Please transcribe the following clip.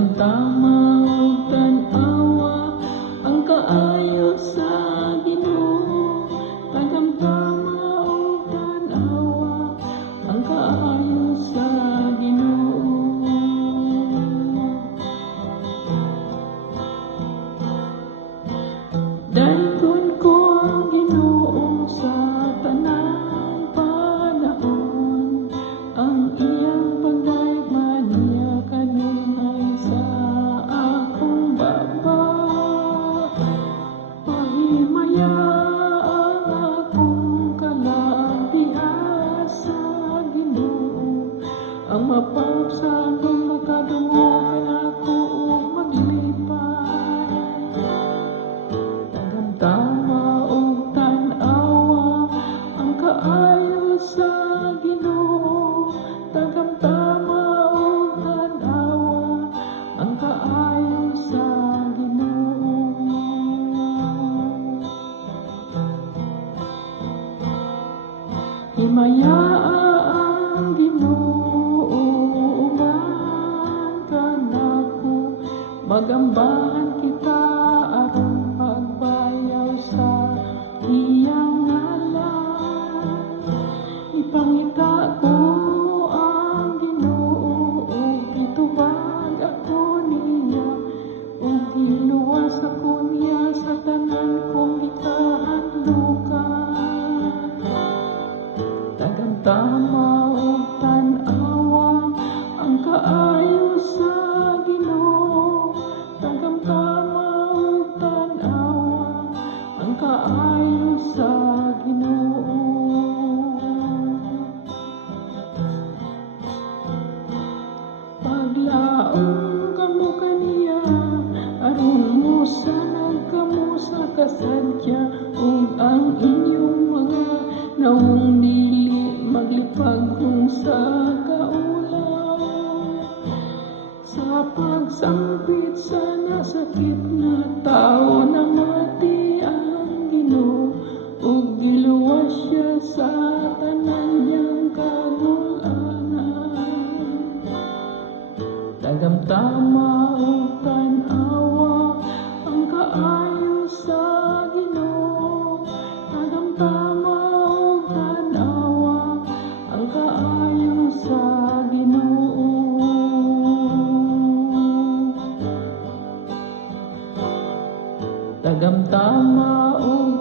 Tagamtama ug tan-awa ang kaayo sa Ginoo. Tagamtama ug tan-awa ang kaayo sa Ginoo. Dayon ko ang Ginoo sa tanang panahon, ang iyang pagdaigman niya kanunay sa akong baba. Pahimaya akong kalabihan sa Ginoo, ang mapagsanong makadungog ako ug maglipay. Tagamtama ug tan-awa ang kaayo sa Ginoo. Tagamtama ug tan-awa ang kaayo sa Ginoo. Himayaan ang Ginoo uban kanako, magambahan kita aron pagbayaw sa iyang ngalan. Ipangita ko ang Ginoo ug gitubag ako niya, ug giluwas ako niya sa tanan kong gikahadlukan. Tagamtama ug tan-awa ang kaayo sa Ginoo. Tagamtama ug tan-awa ang kaayo sa Ginoo. Paglaom kamo kaniya aron mosanag kamo sa kasadya, ug ang inyong mga nawong dili maglipag kung sa kaulaw. Sa pagsambit sa nasakit nga tao, namati ang Ginoo ug giluwas siya sa tanan niyang kagulangan. Tagamtama ug tan-awa ang kaayo sa Ginoo. Tagamtama ug tan-awa ang kaayo sa Ginoo. Tagamtama ug